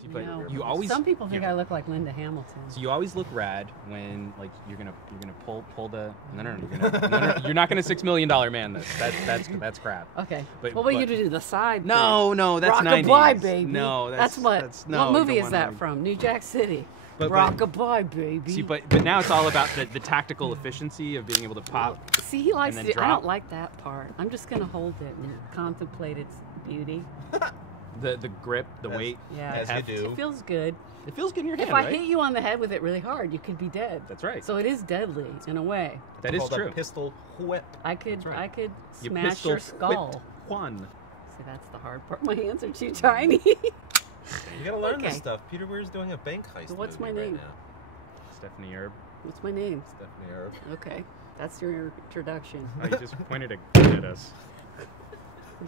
See, but No. you always. Some people think I look like Linda Hamilton. So you always look rad when like you're gonna pull the no, you're not gonna $6 million man this. That's crap. Okay. But, what you to do the side? No, that's Rockabye, 90s. baby. No, that's what. no, what movie is that from? New Jack City. Rockabye, baby. See, but now it's all about the tactical efficiency of being able to pop. See, he likes to. Drop. I don't like that part. I'm just gonna hold it and contemplate its beauty. The grip, the weight. Yeah, as you do. It feels good. It feels good in your hand, If I right? hit you on the head with it really hard, you could be dead. That's right. So it is deadly in a way. That is Called true. A pistol whip. I could You smash pistol your skull. whipped Juan. See, that's the hard part. My hands are too tiny. You gotta learn this Okay. stuff. Peter Weir's doing a bank heist. So what's movie my right name? now. Stephanie Erb. What's my name? Stephanie Erb. Okay, that's your introduction. Oh, you just pointed a gun at us.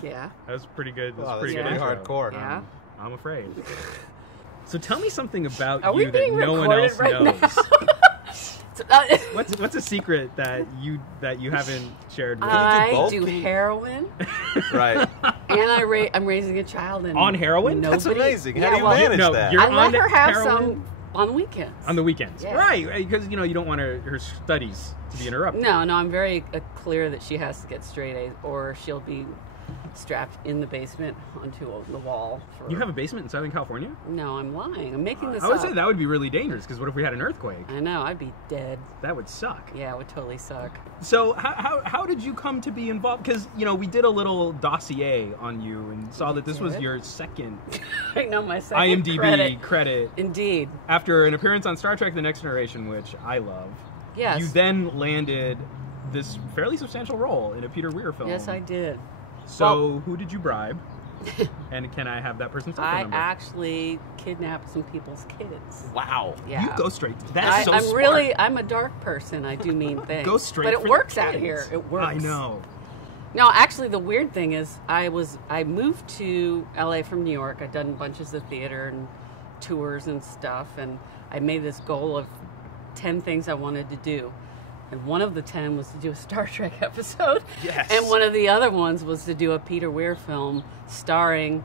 Yeah. That was pretty good. That was Wow, pretty that's good pretty intro. hardcore. Yeah. I'm afraid. So tell me something about Are we you that being no one recorded else right knows. now? What's a secret that you haven't shared with I both? do heroin, Right. and I'm raising a child. And On heroin? That's nobody- amazing. How Yeah, do you well, manage no, that? you're I let on her have heroin? some on the weekends. on the weekends, Yeah. right? Because you don't want her studies to be interrupted. No, I'm very clear that she has to get straight A's, or she'll be strapped in the basement onto the wall. You have a basement in Southern California? No, I'm lying. I'm making this I would up. say that would be really dangerous because what if we had an earthquake? I know, I'd be dead. That would suck. Yeah, it would totally suck. So how did you come to be involved? Because we did a little dossier on you and saw that this was did? your second I know my second IMDb credit Indeed. after an appearance on Star Trek: The Next Generation, which I love. Yes. You then landed this fairly substantial role in a Peter Weir film. Yes, I did. So who did you bribe? And can I have that person's telephone I number? actually kidnapped some people's kids. Wow. Yeah. You go straight. That's so smart. I'm a dark person. I do mean things. Go straight But for it the works out kids. here. It works. I know. No, actually, the weird thing is I moved to LA from New York. I'd done bunches of theater and tours and stuff, and I made this goal of 10 things I wanted to do. And one of the 10 was to do a Star Trek episode. Yes. And one of the other ones was to do a Peter Weir film starring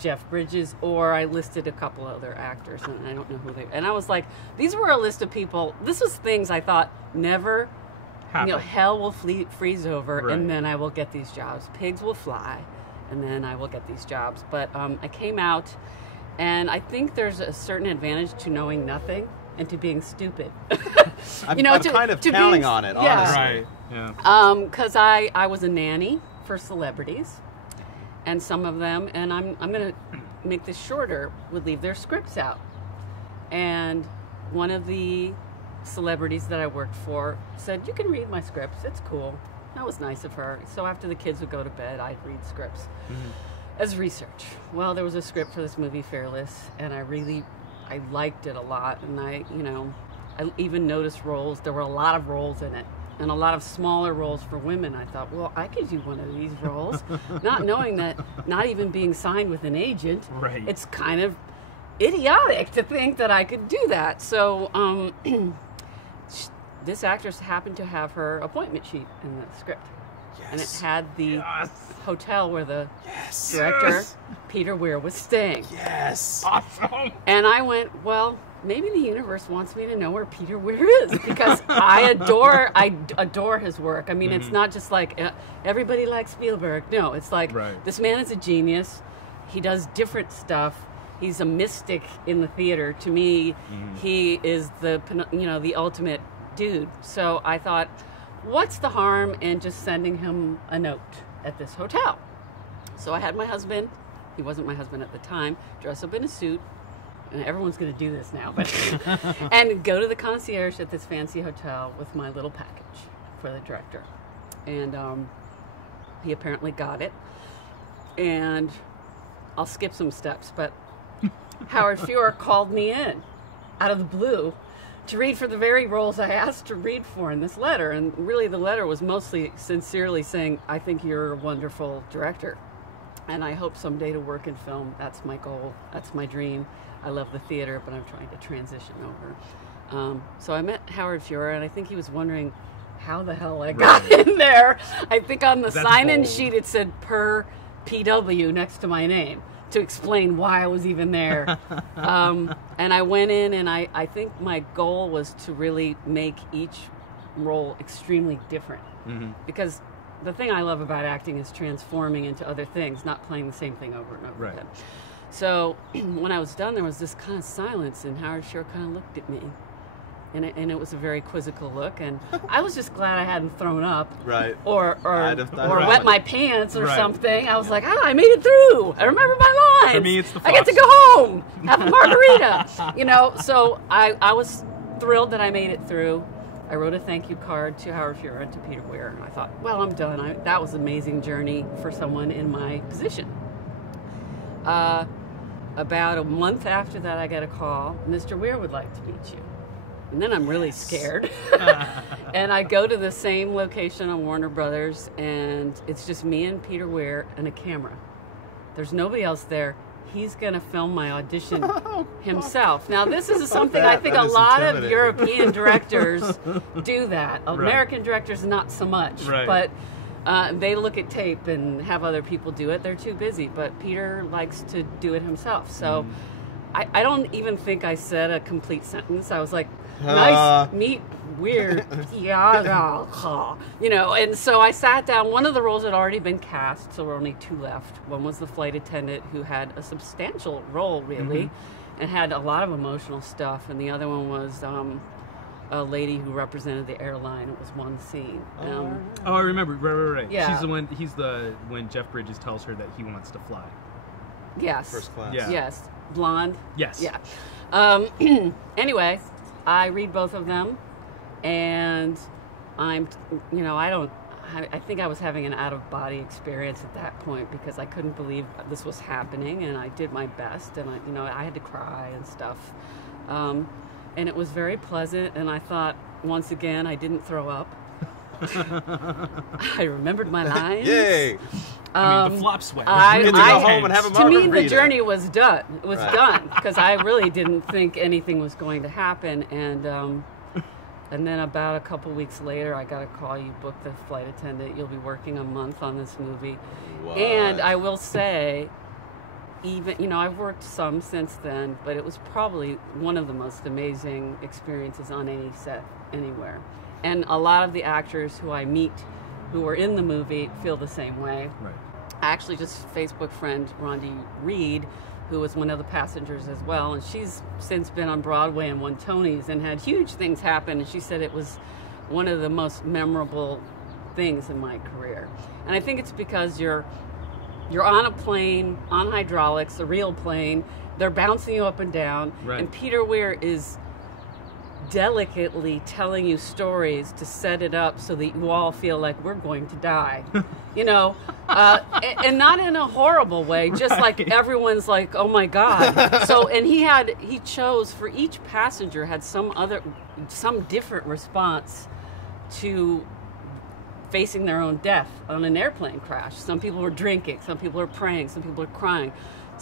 Jeff Bridges, or I listed a couple other actors, and I don't know who they. And I was like, these were a list of people. This was things I thought never. Happen. Hell will freeze over, Right. and then I will get these jobs. Pigs will fly, and then I will get these jobs. But I came out, and I think there's a certain advantage to knowing nothing and to being stupid. I'm kind of counting on it, honestly. Right. Yeah. Because I was a nanny for celebrities, and some of them, and I'm going to make this shorter, would leave their scripts out. And one of the celebrities that I worked for said, "You can read my scripts, it's cool." That was nice of her. So after the kids would go to bed, I'd read scripts as research. Well, there was a script for this movie, Fearless, and I liked it a lot, and I even noticed roles. There were a lot of roles in it, and a lot of smaller roles for women. I thought, well, I could do one of these roles, not knowing that, not even being signed with an agent. Right. It's kind of idiotic to think that I could do that. So this actress happened to have her appointment sheet in the script. Yes. And it had the Yes. hotel where the Yes. director, Yes. Peter Weir, was staying. Yes. Awesome. And I went, well, maybe the universe wants me to know where Peter Weir is, because I adore his work. I mean, it's not just like everybody likes Spielberg. No, it's like Right. this man is a genius. He does different stuff. He's a mystic in the theater. To me, he is the ultimate dude. So I thought, what's the harm in just sending him a note at this hotel? So I had my husband, he wasn't my husband at the time, dress up in a suit, and everyone's going to do this now, but and go to the concierge at this fancy hotel with my little package for the director. And he apparently got it. And I'll skip some steps, but Howard Fuhr called me in out of the blue to read for the very roles I asked to read for in this letter. And really the letter was mostly sincerely saying, I think you're a wonderful director, and I hope someday to work in film. That's my goal. That's my dream. I love the theater, but I'm trying to transition over. So I met Howard Fuhr, and I think he was wondering how the hell I got in there. I think on the sign-in sheet it said per PW next to my name to explain why I was even there. And I went in, and I think my goal was to really make each role extremely different. Because the thing I love about acting is transforming into other things, not playing the same thing over and over again. So when I was done, there was this kind of silence, and Howard Shore kind of looked at me. And it was a very quizzical look, and I was just glad I hadn't thrown up, or wet my pants or something. I was like, I made it through. I remember my lines. For me, it's the I get to go home, have a margarita, you know. So I was thrilled that I made it through. I wrote a thank you card to Howard Shore and to Peter Weir, and I thought, well, I'm done. That was an amazing journey for someone in my position. About a month after that, I get a call. Mr. Weir would like to meet you. And then I'm really scared. And I go to the same location on Warner Brothers, and it's just me and Peter Weir and a camera. There's nobody else there. He's going to film my audition himself. Now, this is something I think a lot of European directors do that. American directors, not so much. But they look at tape and have other people do it. They're too busy. But Peter likes to do it himself. So I don't even think I said a complete sentence. I was like, nice, meet, weird, yeah, you know. And so I sat down. One of the roles had already been cast, so there were only 2 left. One was the flight attendant, who had a substantial role, really, and had a lot of emotional stuff. And the other one was a lady who represented the airline. It was one scene. I remember. Right. Yeah. She's the one. He's the when Jeff Bridges tells her that he wants to fly. Yes. First class. Yeah. Yes. Blonde. Yes. Yeah. Anyway, I read both of them, and I'm, you know, I think I was having an out-of-body experience at that point, because I couldn't believe this was happening, and I did my best, and I had to cry and stuff, and it was very pleasant. And I thought, once again, I didn't throw up. I remembered my lines. Yay! I mean, the flop sweat. You get to go home and have a margarita. To me, the journey was done. It was done, because I really didn't think anything was going to happen. And then about a couple weeks later, I got a call. You booked the flight attendant. You'll be working a month on this movie. What? And I will say, even, I've worked some since then, but it was probably one of the most amazing experiences on any set anywhere. And a lot of the actors who I meet who were in the movie feel the same way. Right. I actually just Facebook friend Rondi Reed, who was one of the passengers as well, and she's since been on Broadway and won Tonys and had huge things happen, and she said it was one of the most memorable things in my career. And I think it's because you're on a plane, on hydraulics, a real plane, they're bouncing you up and down, and Peter Weir is delicately telling you stories to set it up so that you all feel like we're going to die, and not in a horrible way, just like everyone's like, oh my God. So, and he chose for each passenger had some different response to facing their own death on an airplane crash. Some people were drinking, some people are praying, some people are crying.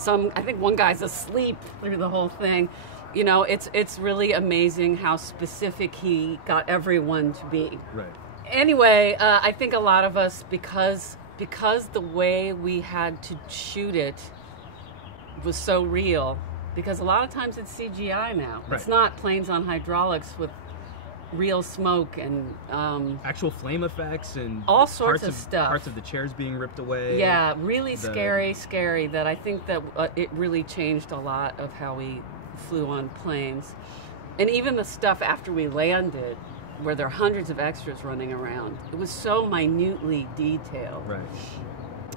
I think one guy's asleep through the whole thing. It's really amazing how specific he got everyone to be. Right. Anyway, I think a lot of us, because the way we had to shoot it was so real, because a lot of times it's CGI now. Right. It's not planes on hydraulics with real smoke and actual flame effects and all sorts of stuff. Parts of the chairs being ripped away. Yeah, really scary, that I think that it really changed a lot of how we flew on planes. And even the stuff after we landed, where there are hundreds of extras running around, it was so minutely detailed. Right.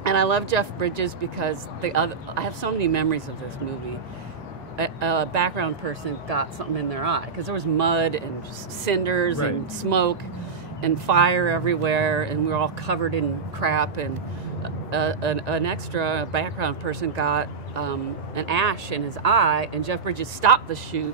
And I love Jeff Bridges because I have so many memories of this movie. A background person got something in their eye, because there was mud and just cinders and smoke and fire everywhere, and we were all covered in crap. And an extra background person got an ash in his eye, and Jeff Bridges stopped the shoot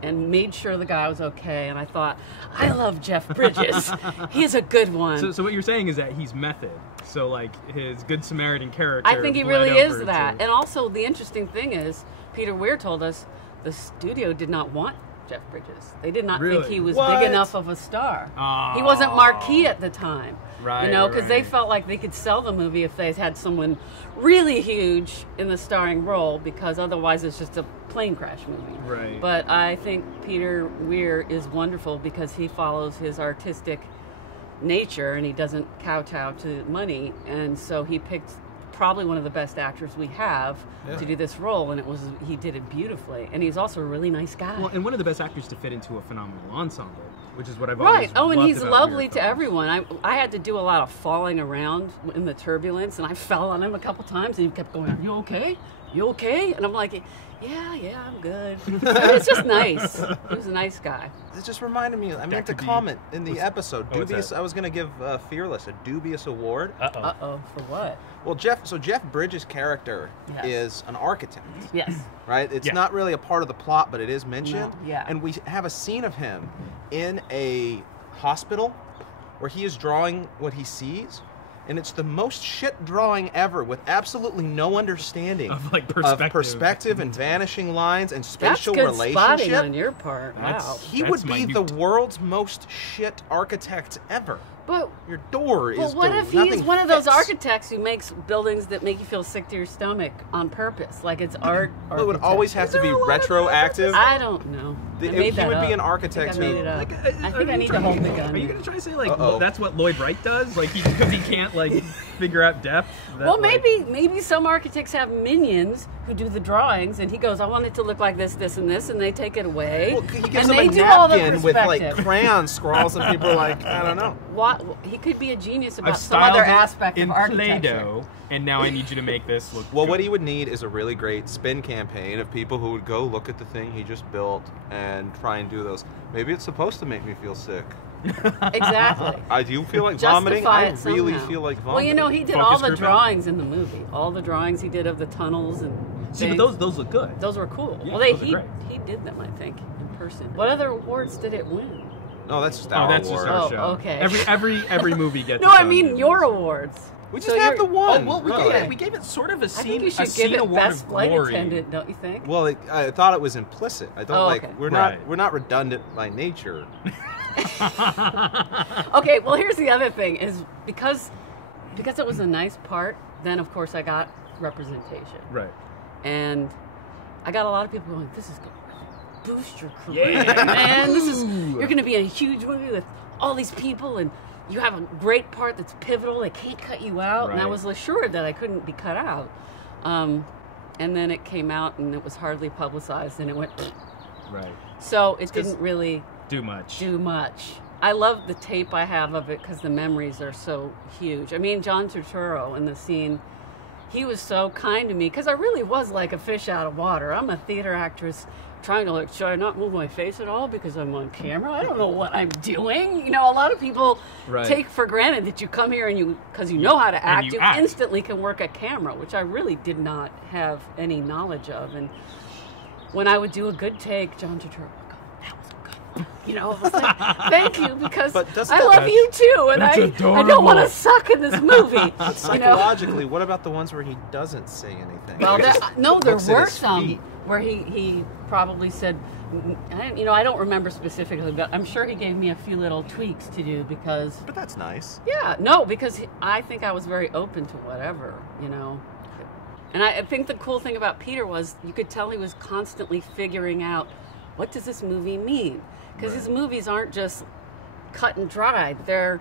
and made sure the guy was okay. And I thought, I love Jeff Bridges. He's a good one. So what you're saying is that he's method. So like his Good Samaritan character. I think he really is that. And also the interesting thing is, Peter Weir told us the studio did not want Jeff Bridges. They did not Really? think he was What? big enough of a star. Oh. He wasn't marquee at the time. Right, You know, because they right. felt like they could sell the movie if they had someone really huge in the starring role, because otherwise it's just a plane crash movie. Right. But I think Peter Weir is wonderful because he follows his artistic nature and he doesn't kowtow to money, and so he picked probably one of the best actors we have to do this role, and he did it beautifully, and he's also a really nice guy. Well, and one of the best actors to fit into a phenomenal ensemble, which is what I've always Right. Oh, and loved he's about lovely Weir to films. everyone. I had to do a lot of falling around in the turbulence, and I fell on him a couple times, and he kept going, "You okay? You okay?" And I'm like, yeah, I'm good. But it's just nice. He was a nice guy. It just reminded me. I meant to Dr. D. comment in the episode. what's Dubious. that? I was going to give Fearless a dubious award. Uh-oh. Uh-oh, for what? Well, Jeff Bridges' character Yes. is an architect, Yes. right? It's Yeah. not really a part of the plot, but it is mentioned. No, yeah. And we have a scene of him in a hospital where he is drawing what he sees, and it's the most shit drawing ever, with absolutely no understanding Of, like, of perspective and vanishing lines and That's spatial good spotting relationship. on your part. That's- Wow. He That's would be the minute. world's most shit architect ever. But Your door is. what the, if he's nothing one of those fits. architects who makes buildings that make you feel sick to your stomach on purpose? Like it's art. Well, it would always have to be retroactive. I don't know. I made He that would be up. an architect I think I made who. it up. Like, I think I need to hold the gun. Are you gonna try to say like Uh-oh. that's what Lloyd Wright does? Like because he can't like figure out depth. That, Well, like- maybe some architects have minions who do the drawings, and he goes, "I want it to look like this, this, and this," and they take it away. Well, he gives and them they a do all the napkin with like perspective. crayon scrawls, and people are like, I don't know. What, he could be a genius about I've some other styled it aspect in of architecture. Play-Doh, and now I need you to make this look. Well, good. what he would need is a really great spin campaign of people who would go look at the thing he just built and try and do those. Maybe it's supposed to make me feel sick. Exactly. I do feel like vomiting. Justify I it really somehow. feel like vomiting. Well, you know, he did Focus all the group it? drawings in the movie. All the drawings he did of the tunnels and See, things. but those look good. Those were cool. Yeah, well, those are he great. did them, I think, in person. What other awards did it win? No, that's just Oh, our that's just award. our Oh, show. okay. Every movie gets. No, its I own mean movie. your awards. We just So have the you're- one. Oh, well, really. we gave it sort of a I scene. think you a should scene give it award best of flight glory. attendant, don't you think? Well, I thought it was implicit. I don't Oh, like. okay. We're Right. not redundant by nature. Okay, well, here's the other thing: is because it was a nice part. Then, of course, I got representation, Right. and I got a lot of people going, "This is going to boost your career, Yeah. man. Ooh. You're going to be in a huge movie with all these people, and you have a great part that's pivotal. They can't cut you out." And I Right. was assured that I couldn't be cut out. And then it came out, and it was hardly publicized, and it went. Right. So it 'cause- didn't really Do much. do much. I love the tape I have of it because the memories are so huge. I mean, John Turturro in the scene, he was so kind to me because I really was like a fish out of water. I'm a theater actress trying to like, should I not move my face at all because I'm on camera? I don't know what I'm doing. You know, a lot of people Right. take for granted that you come here and because you know how to act, you you act. instantly can work a camera, which I really did not have any knowledge of. And when I would do a good take, John Turturro would go, "That was good." You know, I was like, "Thank you," because But doesn't I that- love you too, and that's I don't want adorable. to suck in this movie. You know. Psychologically, what about the ones where he doesn't say anything? Well, He there, just no, there looks at were his some feet. where he probably said, I don't remember specifically, but I'm sure he gave me a few little tweaks to do because, But that's nice. yeah, no, because I think I was very open to whatever, you know. And I think the cool thing about Peter was you could tell he was constantly figuring out, what does this movie mean? Because his movies aren't just cut and dried. They're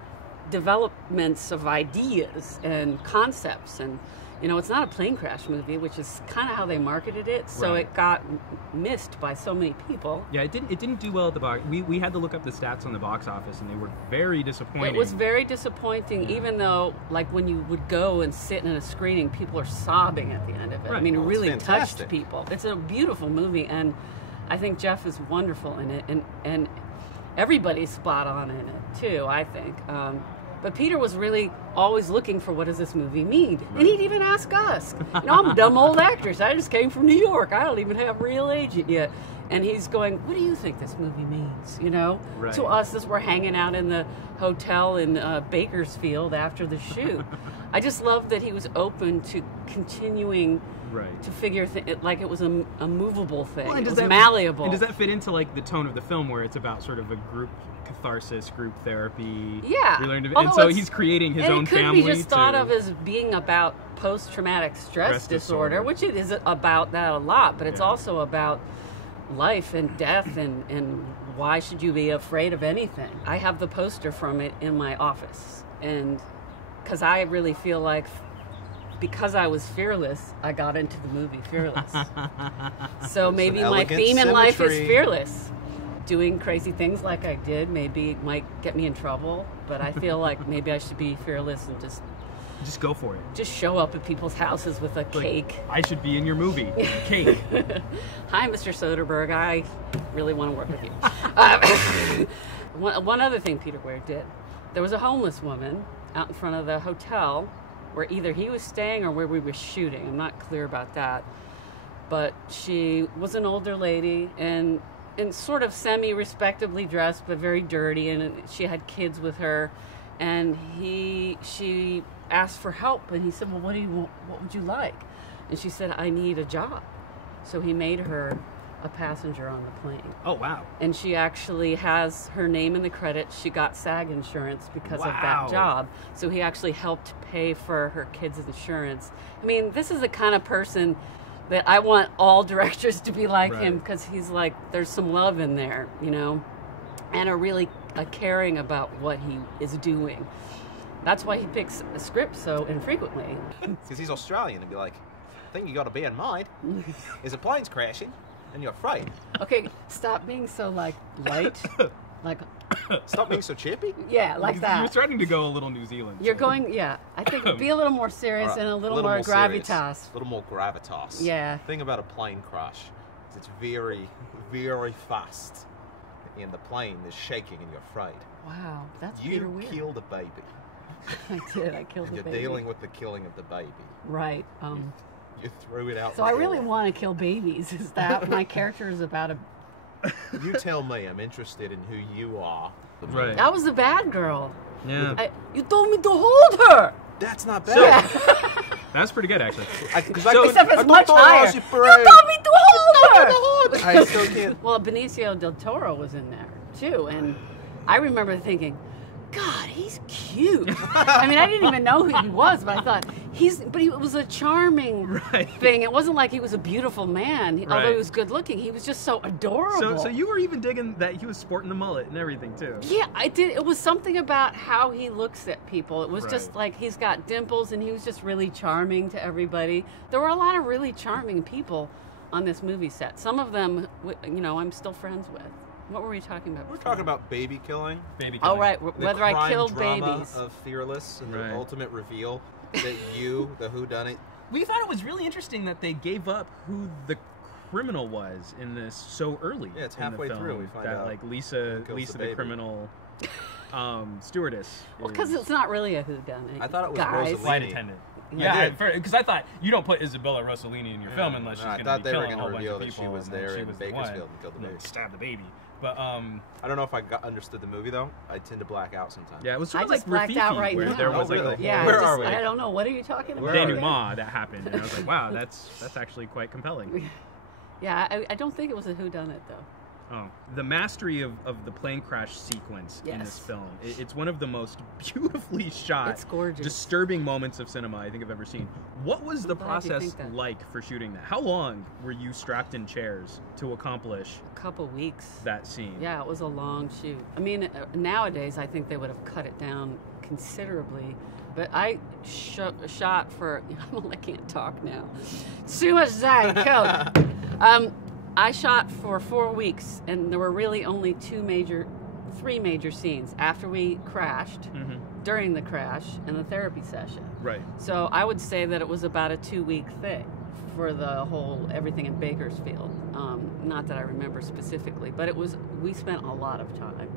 developments of ideas and concepts. And, you know, it's not a plane crash movie, which is kind of how they marketed it. So Right. it got missed by so many people. Yeah, it didn't do well at the box. We had to look up the stats on the box office, and they were very disappointing. It was very disappointing, even though, like, when you would go and sit in a screening, people are sobbing at the end of it. I Right. mean, it Oh, it's really fantastic. touched people. It's a beautiful movie, and I think Jeff is wonderful in it, and everybody's spot on in it, too, I think. But Peter was really always looking for, what does this movie mean? And he'd even ask us. You know, I'm a dumb old actress. I just came from New York. I don't even have a real agent yet. And he's going, what do you think this movie means? You know, Right. to us as we're hanging out in the hotel in Bakersfield after the shoot. I just love that he was open to continuing Right. to figure like it was a movable thing. Well, it was malleable. And does that fit into like the tone of the film, where it's about sort of a group catharsis, group therapy? Yeah. And so he's creating his own family. It could be just thought of as being about post-traumatic stress disorder, which it is about that a lot, but it's also about life and death and why should you be afraid of anything. I have the poster from it in my office, and because I really feel like because I was fearless, I got into the movie Fearless. So maybe my theme in life is fearless. Doing crazy things like I did maybe might get me in trouble, but I feel like maybe I should be fearless and just go for it. Just show up at people's houses with a cake. I should be in your movie. Cake. Hi, Mr. Soderbergh. I really want to work with you. One other thing Peter Weir did. There was a homeless woman out in front of the hotel where either he was staying or where we were shooting. I'm not clear about that. But she was an older lady and sort of semi-respectably dressed, but very dirty, and she had kids with her. And she asked for help, and he said, well, what would you like? And she said, I need a job. So he made her a passenger on the plane. Oh, wow. And she actually has her name in the credits. She got SAG insurance because of that job. So he actually helped pay for her kids' insurance. I mean, this is the kind of person that I want all directors to be like him, because he's like, there's some love in there, you know, and a caring about what he is doing. That's why he picks a script so infrequently. Because he's Australian and be like, the thing you got to bear in mind is a plane's crashing and you're afraid. Okay, stop being so light. Stop being so chippy. Yeah, like that. You're starting to go a little New Zealand. You're going, I think be a little more serious and a little more gravitas. A little more gravitas. Yeah. The thing about a plane crash is it's very, very fast. And the plane is shaking and you're afraid. Wow, that's Peter Weir. You killed a baby. I did. I killed a baby. And you're dealing with the killing of the baby. Right. You threw it out. So I really want to kill babies. Is that my character is about a... You tell me. I'm interested in who you are. Right. That was the bad girl. Yeah. You told me to hold her. That's not bad. That's pretty good, actually. Except it's much higher. You told me to hold her. I still can't. Well, Benicio del Toro was in there too, and I remember thinking, God, he's cute. I mean, I didn't even know who he was, but I thought but he was a charming thing. It wasn't like he was a beautiful man, although he was good looking. He was just so adorable. So you were even digging that he was sporting the mullet and everything too. Yeah, I did. It was something about how he looks at people. It was just like he's got dimples and he was just really charming to everybody. There were a lot of really charming people on this movie set. Some of them, I'm still friends with. What were we talking about? We're talking about baby killing. Oh, right. Whether I killed babies. Of Fearless and the ultimate reveal that the whodunit. We thought it was really interesting that they gave up who the criminal was in this so early. Yeah, it's halfway through we find out that like Lisa the criminal stewardess. Well, because it's not really a whodunit. I thought it was Rossellini. Flight attendant. Yeah, because I thought you don't put Isabella Rossellini in your film unless she's going to be killing a whole bunch of people. She was there in Bakersfield and killed the baby. Stab the baby. But I don't know if I understood the movie though. I tend to black out sometimes. Yeah, it was sort of I like just blacked out right where now. there was really? like Where are we? I don't know. What are you talking about? denouement that happened, and I was like, wow, that's actually quite compelling. Yeah, I don't think it was a whodunit though. Oh, the mastery of the plane crash sequence in this film. It's one of the most beautifully shot, it's gorgeous, disturbing moments of cinema I think I've ever seen. What was the process like for shooting that? How long were you strapped in chairs to accomplish a couple weeks that scene? Yeah, it was a long shoot. I mean, nowadays I think they would have cut it down considerably. But I shot for... I can't talk now. It's too much Diet Coke. I shot for 4 weeks, and there were really only three major scenes after we crashed, during the crash, and the therapy session. Right. So I would say that it was about a 2-week thing for the whole everything in Bakersfield. Not that I remember specifically, but we spent a lot of time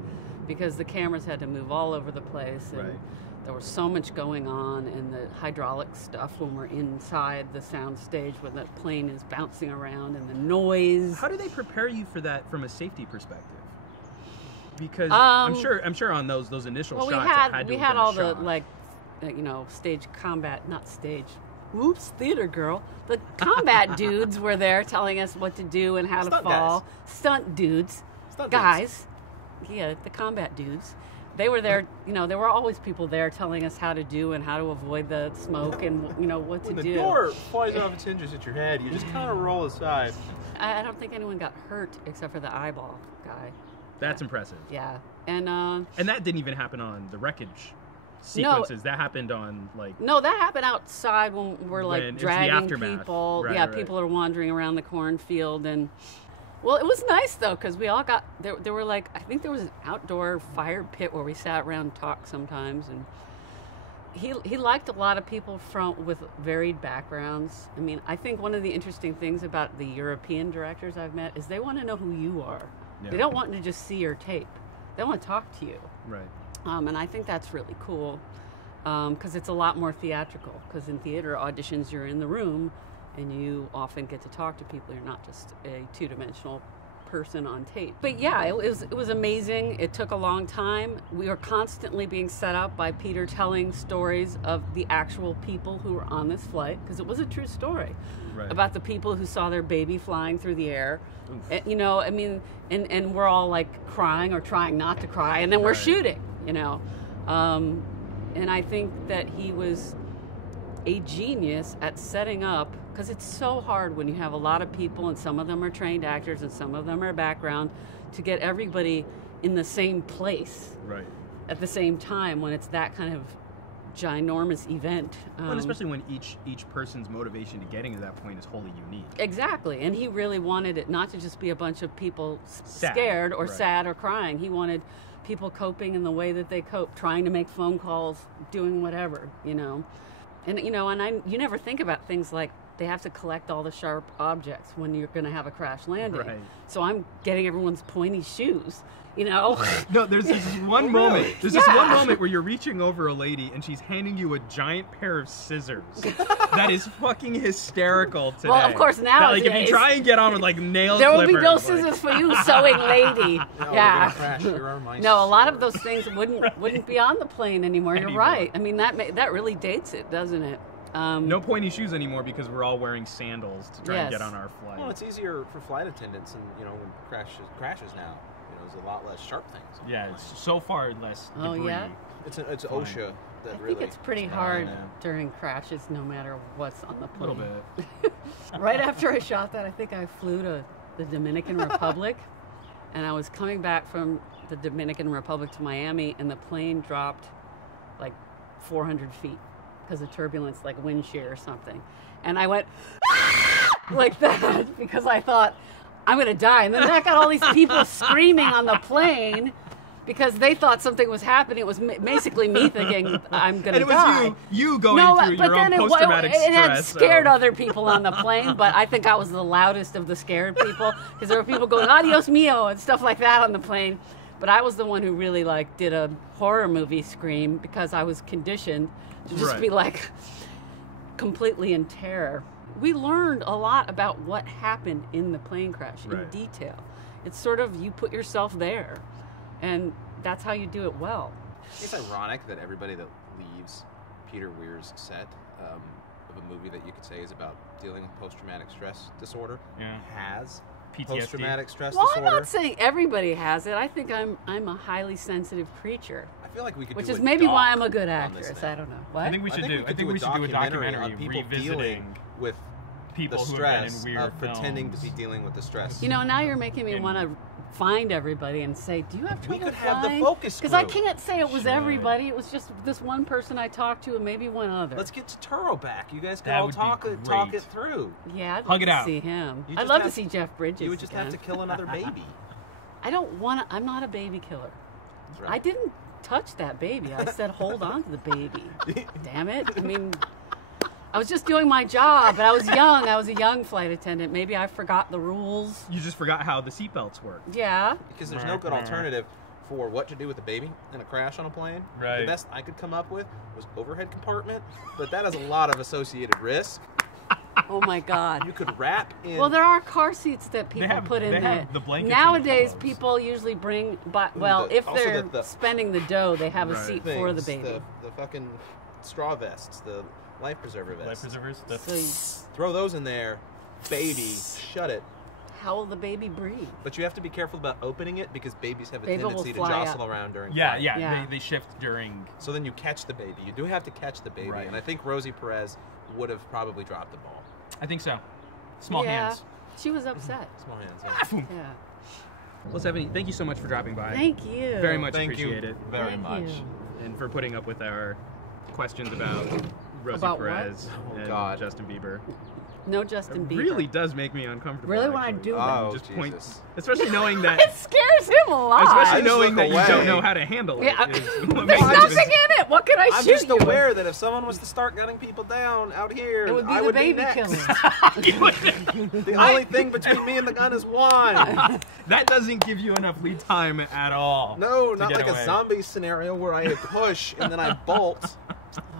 because the cameras had to move all over the place. And there was so much going on, and the hydraulic stuff when we're inside the sound stage when the plane is bouncing around and the noise. How do they prepare you for that from a safety perspective? Because I'm sure on those initial shots we had all the stage combat, not stage. Whoops, theater girl. The combat dudes were there telling us what to do and how to fall. Stunt dudes. Guys. Yeah, the combat dudes. They were there, there were always people there telling us how to do and how to avoid the smoke and, what to do. When the door flies off its hinges at your head, you just kind of roll aside. I don't think anyone got hurt except for the eyeball guy. That's impressive. Yeah. And that didn't even happen on the wreckage sequences. That happened on, No, that happened outside when we're, dragging people. Right. People are wandering around the cornfield and... Well, it was nice, though, because we all got... There were, I think there was an outdoor fire pit where we sat around and talked sometimes, and he liked a lot of people with varied backgrounds. I mean, I think one of the interesting things about the European directors I've met is they want to know who you are. Yeah. They don't want to just see your tape. They want to talk to you. Right. And I think that's really cool, because it's a lot more theatrical, because in theater auditions, you're in the room, and you often get to talk to people. You're not just a two-dimensional person on tape. But yeah, it was amazing. It took a long time. We were constantly being set up by Peter telling stories of the actual people who were on this flight, because it was a true story about the people who saw their baby flying through the air. And, and we're all crying or trying not to cry, and then we're shooting, and I think that he was a genius at setting up, because it's so hard when you have a lot of people and some of them are trained actors and some of them are background, to get everybody in the same place at the same time when it's that kind of ginormous event. And especially when each person's motivation to getting to that point is wholly unique. Exactly, and he really wanted it not to just be a bunch of people scared or sad or crying. He wanted people coping in the way that they cope, trying to make phone calls, doing whatever, And you never think about things like they have to collect all the sharp objects when you're going to have a crash landing. Right. So I'm getting everyone's pointy shoes, No, there's this one moment. There's this one moment where you're reaching over a lady and she's handing you a giant pair of scissors. That is fucking hysterical today. Well, of course, nowadays. If you try and get on with nail there clippers. will be no scissors for you, sewing lady. No, a lot of those things wouldn't be on the plane anymore. You're right. I mean, that really dates it, doesn't it? No pointy shoes anymore because we're all wearing sandals to try and get on our flight. Well, it's easier for flight attendants, and when crashes now, there's a lot less sharp things. Yeah, it's so far less debris. Oh yeah, it's OSHA that I think it's pretty hard during crashes, no matter what's on the plane. A little bit. Right after I shot that, I think I flew to the Dominican Republic, and I was coming back from the Dominican Republic to Miami, and the plane dropped 400 feet. Because of turbulence, wind shear or something. And I went like that because I thought, I'm going to die. And then I got all these people screaming on the plane because they thought something was happening. It was basically me thinking, I'm going to die. And it was you going through your own post-traumatic stress. It had scared other people on the plane, but I think I was the loudest of the scared people because there were people going, adios mio, and stuff like that on the plane. But I was the one who really did a horror movie scream because I was conditioned to just be completely in terror. We learned a lot about what happened in the plane crash in detail. It's sort of, you put yourself there, and that's how you do it well. It's ironic that everybody that leaves Peter Weir's set of a movie that you could say is about dealing with post-traumatic stress disorder has PTSD. Post-traumatic stress disorder. disorder. I'm not saying everybody has it. I think I'm a highly sensitive creature. I feel like we could which do is a maybe doc why I'm a good on actress. this thing. I don't know. What? I think we should do a documentary on people revisiting dealing with people the who stress have been in weird of pretending films. to be dealing with the stress. Now you're making me want to find everybody and say, do you have trouble We could flying? have the focus group. Because I can't say it was everybody. It was just this one person I talked to and maybe one other. Let's get to Turo back. You guys can That all would be talk great. it through. Yeah, I'd Hug love it to out. see him. You I'd just love to have- see Jeff Bridges. You would just have again. to kill another baby. I don't want to. I'm not a baby killer. That's right. I didn't touch that baby. I said, hold on to the baby. Damn it. I mean, I was just doing my job, but I was young. I was a young flight attendant. Maybe I forgot the rules. You just forgot how the seatbelts work. Yeah. Because there's no good alternative for what to do with a baby in a crash on a plane. Right. The best I could come up with was overhead compartment, but that has a lot of associated risk. Oh my God. You could wrap in. Well, there are car seats that people put in they there. have the blankets Nowadays, and the pillows. people usually bring, if Also they're the spending the dough, they have a seat for the things, baby. The fucking straw vests, the life preserver vests. Life preservers. So you, Throw those in there, baby, shut it. how will the baby breathe? But you have to be careful about opening it because babies have a Baby will tendency to fly jostle up. around during Yeah, flight. yeah. Yeah. They shift during. So then you catch the baby. You do have to catch the baby, Right. and I think Rosie Perez would have probably dropped the ball. I think so. Small Yeah. hands. She was upset. Small hands. Ah, boom. Yeah. Well, Stephanie, thank you so much for dropping by. Thank you. Very much Thank appreciate you it. very Thank much. you. And for putting up with our questions about Rosie About what? Perez Oh, and God. Justin Bieber. No Justin It Bieber. really does make me uncomfortable. Really when I actually. do that? Oh, Just Jesus. point, especially knowing that, It scares him a lot. especially I just knowing look that you don't away. know how to handle it. Yeah, is what There's makes it nothing even- in it. What can I I'm shoot just you with? aware that if someone was to start gunning people down out here, It would be I the would baby be next. killer. The only thing between me and the gun is wine. That doesn't give you enough lead time at all. No, to not get like away. a zombie scenario where I push and then I bolt,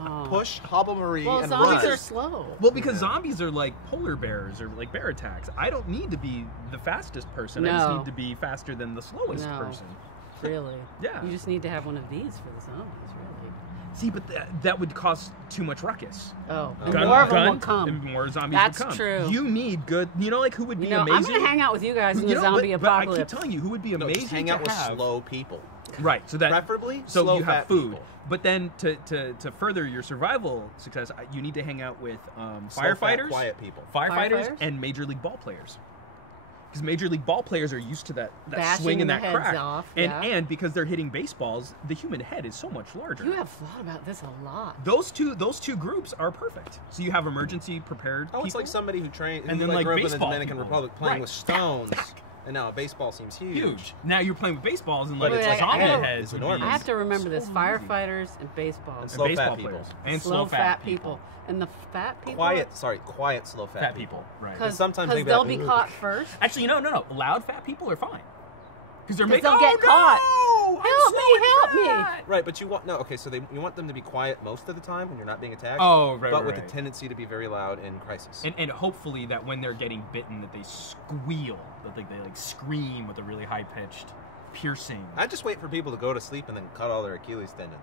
Oh. push, hobble Marie, Well, and zombies run. are slow. Well, because zombies are like polar bears or like bear attacks. I don't need to be the fastest person. I just No. need to be faster than the slowest No. person. Really? Yeah. You just need to have one of these for the zombies, really. See, but that would cause too much ruckus. Oh, and Gun- more of them gun- will come. And more zombies That's would come. true. You need good. You know, like who would be You know, I'm amazing? gonna hang out with you guys in You the know, zombie but I keep apocalypse. telling you, who would be No, amazing just hang to out with have. slow people. Right. So that Preferably so slow you have fat food. people. But then to further your survival success, you need to hang out with Slow fat, firefighters, quiet people. firefighters, Firefighters? and major league ball players. Because major league ball players are used to that Bashing swing and the that heads crack, off, and yeah. and because they're hitting baseballs, the human head is so much larger. You have thought about this a lot. those two groups are perfect. So you have emergency prepared. Oh, it's people. like somebody who trained And who then, like, grew up in the baseball Dominican people. Republic playing Right. with stones, and now baseball seems huge. huge. Now you're playing with baseballs and But like it's like zombie I gotta- heads. it's would be- enormous. I have to remember this: so firefighters and baseball. And and slow baseball fat people. players and slow fat people. And the fat people. Quiet, slow fat people. Right. Because sometimes they they'll be be like, caught first. Actually, no. Loud fat people are fine. Because they're 'Cause making. they'll get caught. Oh, Help me! Help me! Right, but you want okay. So you want them to be quiet most of the time when you're not being attacked. Oh, right, But right, with right. a tendency to be very loud in crisis. And hopefully that when they're getting bitten, that they squeal, that they like scream with a really high pitched, piercing. I just wait for people to go to sleep and then cut all their Achilles tendons.